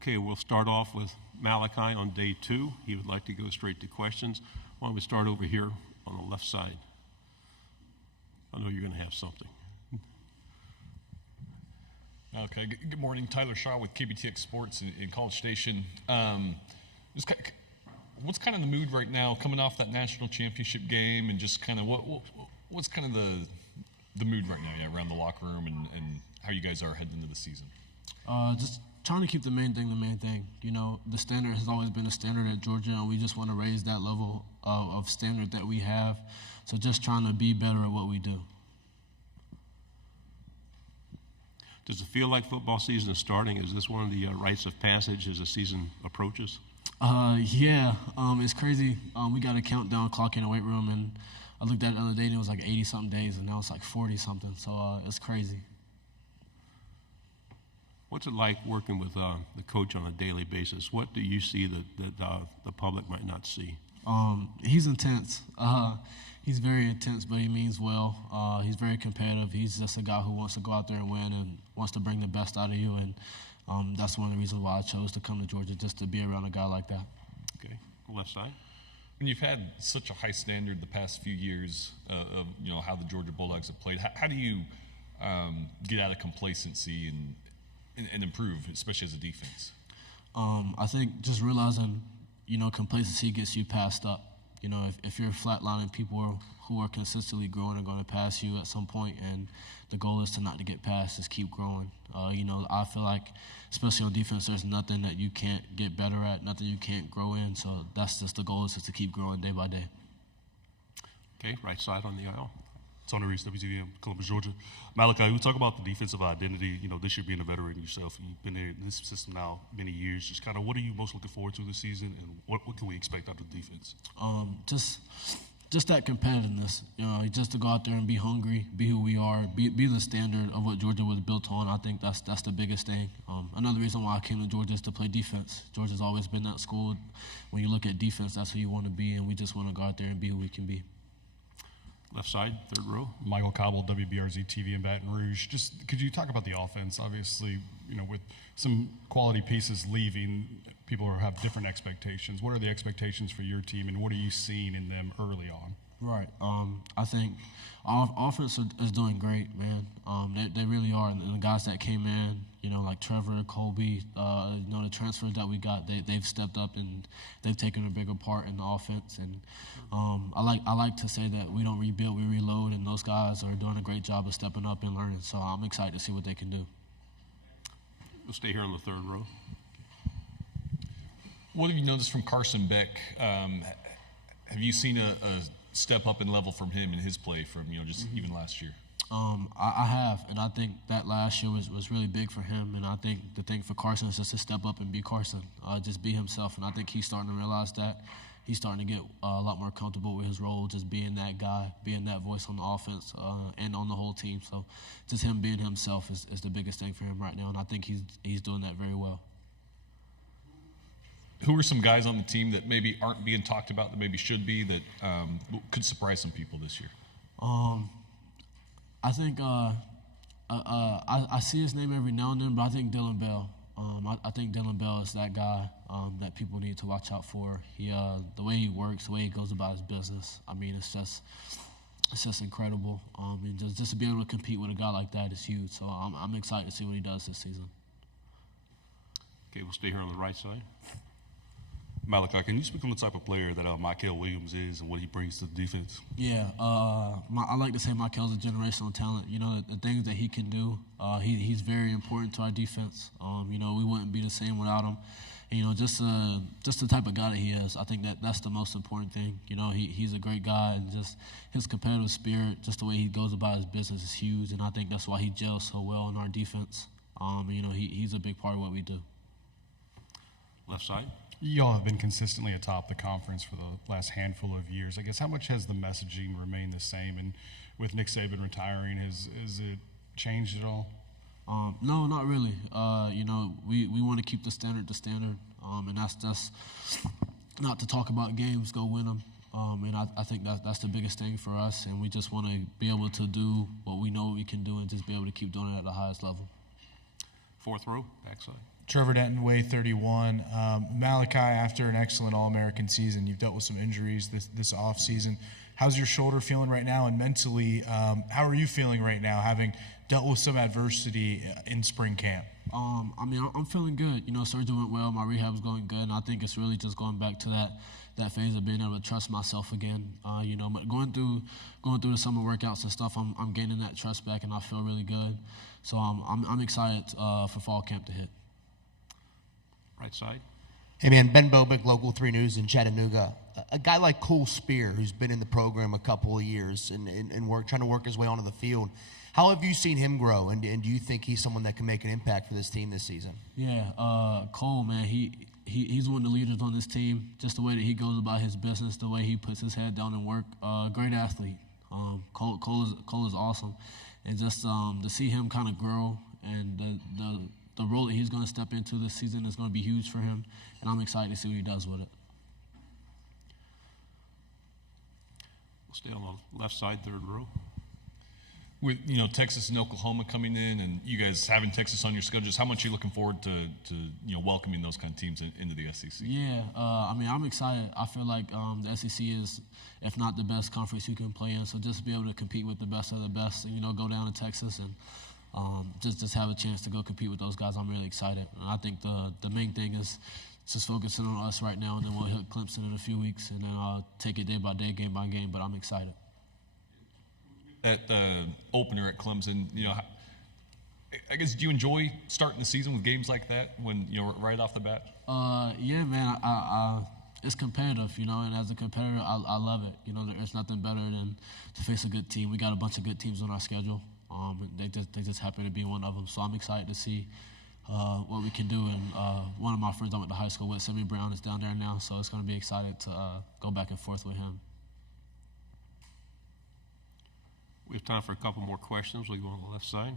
Okay, we'll start off with Malaki on day 2. He would like to go straight to questions. Why don't we start over here on the left side? I know you're going to have something. Okay, good morning. Tyler Shaw with KBTX Sports in College Station. What's kind of the mood right now coming off that national championship game, and just kind of what's kind of the mood right now around the locker room and how you guys are heading into the season? Just trying to keep the main thing. You know, the standard has always been a standard at Georgia, and we just want to raise that level of standard that we have. So just trying to be better at what we do. Does it feel like football season is starting? Is this one of the rites of passage as the season approaches? Yeah, it's crazy. We got a countdown clock in the weight room, and I looked at it the other day, and it was like 80-something days, and now it's like 40-something. So it's crazy. What's it like working with the coach on a daily basis? What do you see that the public might not see? He's intense. He's very intense, but he means well. He's very competitive. He's just a guy who wants to go out there and win and wants to bring the best out of you. And that's one of the reasons why I chose to come to Georgia, just to be around a guy like that. Okay, left side. When you've had such a high standard the past few years of how the Georgia Bulldogs have played, how do you get out of complacency and improve, especially as a defense? I think just realizing, complacency gets you passed up. If you're flatlining, people who are consistently growing are going to pass you at some point, and the goal is not to get past, just keep growing. I feel like, especially on defense, there's nothing that you can't get better at, nothing you can't grow in, so that's just the goal, is just to keep growing day by day. Okay, right side on the aisle. Tony Reese, WTVM, Columbus, Georgia. Malaki, we talk about the defensive identity, this year being a veteran yourself. You've been in this system now many years. Just kind of what are you most looking forward to this season, and what can we expect out of the defense? Just that competitiveness, just to go out there and be hungry, be who we are, be the standard of what Georgia was built on. I think that's the biggest thing. Another reason why I came to Georgia is to play defense. Georgia's always been that school. When you look at defense, that's who you want to be, and we just want to go out there and be who we can be. Left side, third row. Michael Cobble, WBRZ TV in Baton Rouge. Just could you talk about the offense? Obviously, with some quality pieces leaving, people have different expectations. What are the expectations for your team, and what are you seeing in them early on? Right. I think our offense is doing great, man. They really are. And the guys that came in, like Trevor, Colby, the transfers that we got, they've stepped up and they've taken a bigger part in the offense. And I like to say that we don't rebuild, we reload, and those guys are doing a great job of stepping up and learning. So I'm excited to see what they can do. We'll stay here on the third row. What have you noticed from Carson Beck? Have you seen a step up in level from him in his play from even last year? I have, and I think that last year was really big for him. And I think the thing for Carson is just to step up and be Carson, just be himself. And I think he's starting to realize that. He's starting to get a lot more comfortable with his role, just being that guy, being that voice on the offense and on the whole team. So just him being himself is the biggest thing for him right now, and I think he's doing that very well. Who are some guys on the team that maybe aren't being talked about that maybe should be, that could surprise some people this year? I think I see his name every now and then, but I think Dylan Bell. I think Dylan Bell is that guy that people need to watch out for. The way he works, the way he goes about his business. I mean, it's just incredible. And just to be able to compete with a guy like that is huge. So I'm excited to see what he does this season. Okay, we'll stay here on the right side. Malaki, can you speak on the type of player that Mykel Williams is and what he brings to the defense? Yeah, I like to say Mykel's a generational talent. The things that he can do, he's very important to our defense. We wouldn't be the same without him. And, just the type of guy that he is, I think that's the most important thing. He's a great guy, and just his competitive spirit, just the way he goes about his business is huge, and I think that's why he gels so well in our defense. He's a big part of what we do. Left side. Y'all have been consistently atop the conference for the last handful of years. I guess how much has the messaging remained the same? And with Nick Saban retiring, has it changed at all? No, not really. We want to keep the standard, and that's just not to talk about games, go win them. And I think that's the biggest thing for us, and we just want to be able to do what we know we can do and just be able to keep doing it at the highest level. Fourth row, backside. Trevor Denton, Way 31. Malaki, after an excellent All-American season, you've dealt with some injuries this offseason. How's your shoulder feeling right now? And mentally, how are you feeling right now, having dealt with some adversity in spring camp? I'm feeling good. Surgery went well. My rehab is going good. And I think it's really just going back to that phase of being able to trust myself again. But going through the summer workouts and stuff, I'm gaining that trust back, and I feel really good. So I'm excited for fall camp to hit. Right side. Hey, man, Ben Bobick, Local 3 News in Chattanooga. A guy like Cole Spear, who's been in the program a couple of years and trying to work his way onto the field, how have you seen him grow, and do you think he's someone that can make an impact for this team this season? Yeah, Cole, man, he's one of the leaders on this team. Just the way that he goes about his business, the way he puts his head down and work. Great athlete. Cole is awesome. And just to see him kind of grow and the role that he's going to step into this season is going to be huge for him, and I'm excited to see what he does with it. We'll stay on the left side, third row. With Texas and Oklahoma coming in, and you guys having Texas on your schedules, how much are you looking forward to welcoming those kind of teams into the SEC? Yeah, I'm excited. I feel like the SEC is, if not the best conference you can play in, so just be able to compete with the best of the best, and go down to Texas and just have a chance to go compete with those guys. I'm really excited. And I think the main thing is just focusing on us right now, and then we'll hit Clemson in a few weeks, and then I'll take it day by day, game by game, but I'm excited. At the opener at Clemson, I guess, do you enjoy starting the season with games like that when, right off the bat? Yeah, man, it's competitive, and as a competitor, I love it. There's nothing better than to face a good team. We got a bunch of good teams on our schedule. They just happen to be one of them. So I'm excited to see what we can do. And one of my friends I went to high school with, Sammy Brown, is down there now. So it's going to be excited to go back and forth with him. We have time for a couple more questions. We'll go on the left side.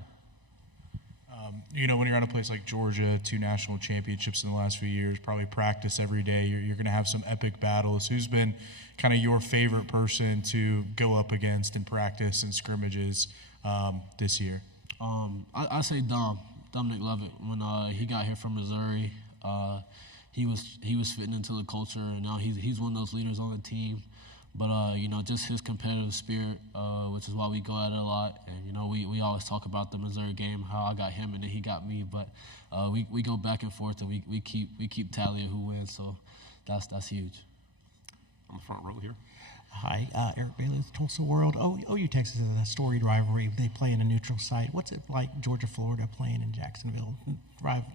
When you're at a place like Georgia, 2 national championships in the last few years, probably practice every day, you're going to have some epic battles. Who's been kind of your favorite person to go up against in practice and scrimmages this year? I say Dominic Lovett. When he got here from Missouri, he was fitting into the culture, and now he's one of those leaders on the team. But, just his competitive spirit, which is why we go at it a lot. And, we always talk about the Missouri game, how I got him and then he got me. But we go back and forth, and we keep tally of who wins. So that's huge. On the front row here. Hi, Eric Bailey with Tulsa World. OU Texas is a storied rivalry. They play in a neutral site. What's it like, Georgia, Florida, playing in Jacksonville?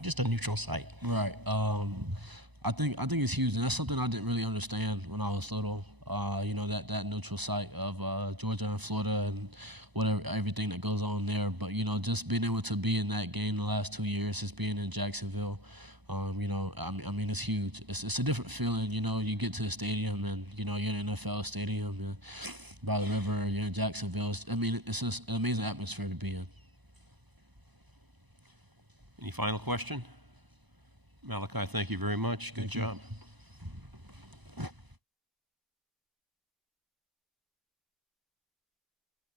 Just a neutral site. Right. I think it's huge, and that's something I didn't really understand when I was little. That neutral site of Georgia and Florida and everything that goes on there. But just being able to be in that game the last 2 years, just being in Jacksonville, it's huge. It's a different feeling. You get to the stadium and you're in an NFL stadium and by the river. You're in Jacksonville. It's just an amazing atmosphere to be in. Any final question? Malaki, thank you very much. Good job.